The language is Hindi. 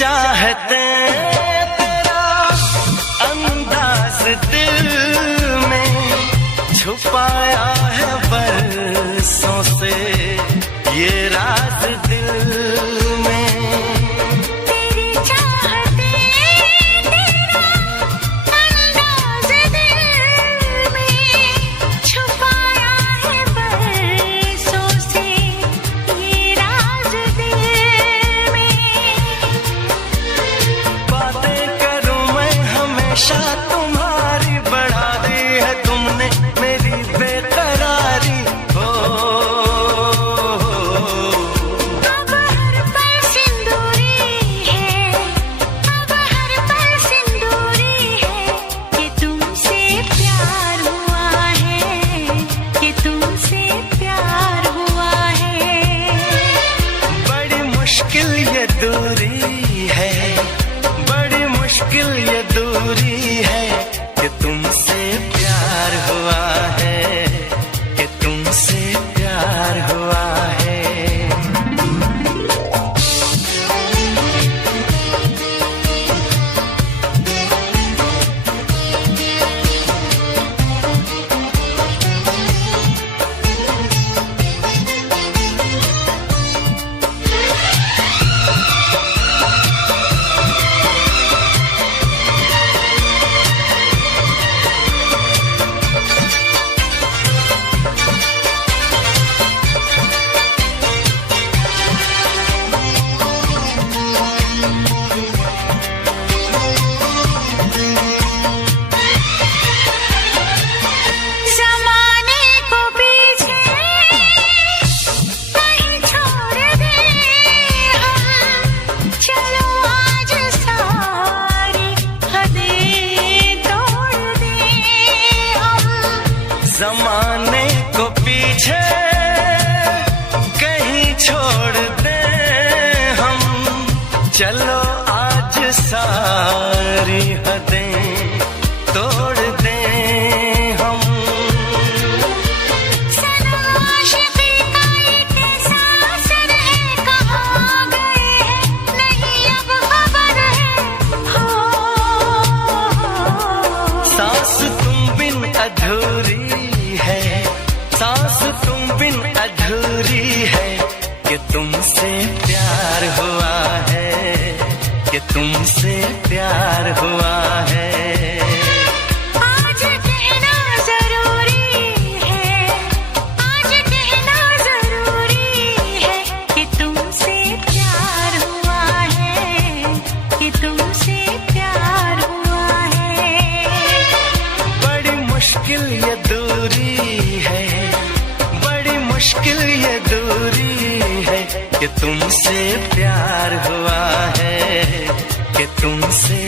चाहते तेरा अंदाज दिल में छुपाया है बरसों से ये राज दिल में। तेरी चाहते तेरा अंदाज दिल में छुपाया है बरसों से ये राज दिल में। बातें करूं मैं हमेशा तुम्हारी, बढ़ा दी है तुमने मेरी बेकरारी। हो अब हर पल सिंदूरी है, अब हर पल सिंदूरी है कि तुमसे प्यार हुआ है, कि तुमसे प्यार हुआ है। बड़ी मुश्किल ये दूरी है, बड़ी मुश्किल ये दूरी है कि तुमसे प्यार हुआ है, कि तुमसे प्यार हुआ है। ज़माने को पीछे नहीं छोड़ दे हम, चलो आज सारी हदें तोड़ दे हम। जमाने को पीछे कहीं छोड़ दे हम, चलो आज सारी हदें तोड़ दे हम। सनम आशिक़ी का ये कैसा असर है, कहाँ गए हैं नहीं अब खबर है। हो सांस तुम बिन अधूरी है, सांस तुम बिन अधूरी है कि तुमसे प्यार हुआ है, कि तुमसे प्यार हुआ है। आज कहना जरूरी है, आज कहना जरूरी है कि तुमसे प्यार हुआ है, कि तुमसे प्यार हुआ है। बड़ी मुश्किल ये दूरी है, बड़ी मुश्किल ये दूरी है कि तुमसे प्यार हुआ है, कि तुमसे